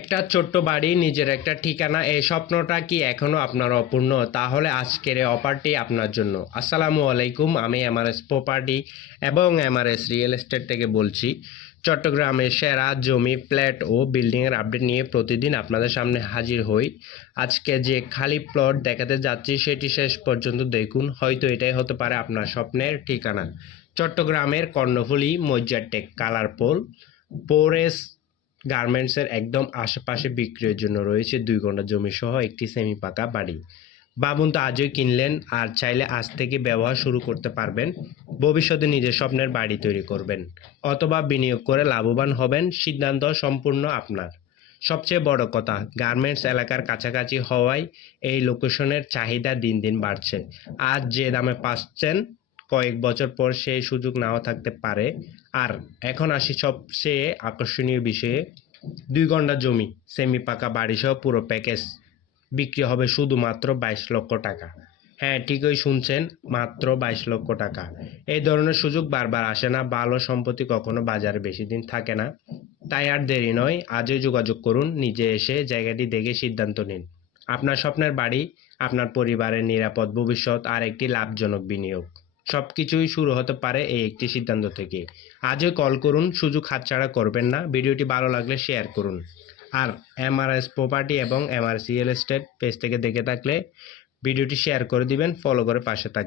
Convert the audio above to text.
একটা ছোট্ট বাড়ি, নিজের একটা ঠিকানা, এই স্বপ্নটা কি এখনো আপনার অপূর্ণ? তাহলে আজকের এই অফারটি আপনার জন্য। আসসালামু আলাইকুম, আমি এমআরএস প্রপার্টি এবং এমআরএস রিয়েল এস্টেট থেকে বলছি। চট্টগ্রামের সেরা জমি, ফ্ল্যাট ও বিল্ডিংয়ের আপডেট নিয়ে প্রতিদিন আপনাদের সামনে হাজির হই। আজকে যে খালি প্লট দেখাতে যাচ্ছি সেটি শেষ পর্যন্ত দেখুন, হয়তো এটাই হতে পারে আপনার স্বপ্নের ঠিকানা। চট্টগ্রামের কর্ণফুলী মজ্জারটেক কালারপোল পোরেস গার্মেন্টসের একদম আশেপাশে বিক্রির জন্য রয়েছে 2 ঘন্টা জমি সহ একটি সেমি পাকা বাড়ি। ভাবুন তো, আজই কিনলেন আর চাইলে আজ থেকে ব্যবহার শুরু করতে পারবেন। ভবিষ্যতে নিজের স্বপ্নের বাড়ি তৈরি করবেন অথবা বিনিয়োগ করে লাভবান হবেন, সিদ্ধান্ত সম্পূর্ণ আপনার। সবচেয়ে বড় কথা, গার্মেন্টস এলাকার কাছাকাছি হওয়ায় এই লোকেশনের চাহিদা দিন দিন বাড়ছে। আজ যে দামে পাচ্ছেন, কয়েক বছর পর সেই সুযোগ নাও থাকতে পারে। আর এখন আসি সবচেয়ে আকর্ষণীয় বিষয়ে। 2 ঘন্টা জমি, সেমি পাকা বাড়িসহ পুরো প্যাকেজ বিক্রি হবে শুধুমাত্র 22 লক্ষ টাকা। হ্যাঁ, ঠিকই শুনছেন, মাত্র 22 লক্ষ টাকা। এই ধরনের সুযোগ বারবার আসে না, ভালো সম্পত্তি কখনো বাজারে বেশি দিন থাকে না। তাই আর দেরি নয়, আজই যোগাযোগ করুন, নিজে এসে জায়গাটি দেখে সিদ্ধান্ত নিন। আপনার স্বপ্নের বাড়ি, আপনার পরিবারের নিরাপদ ভবিষ্যৎ আর একটি লাভজনক বিনিয়োগ, সবকিছুই শুরু হতে পারে এই একটি সিদ্ধান্ত থেকে। আজই কল করুন, সুযোগ হাতছাড়া করবেন না। ভিডিওটি ভালো লাগলে শেয়ার করুন। আর এমআরএস প্রপার্টি এবং এমআরএস রিয়েল এস্টেট পেজ থেকে দেখে থাকলে ভিডিওটি শেয়ার করে দিবেন, ফলো করে পাশে থাকবেন।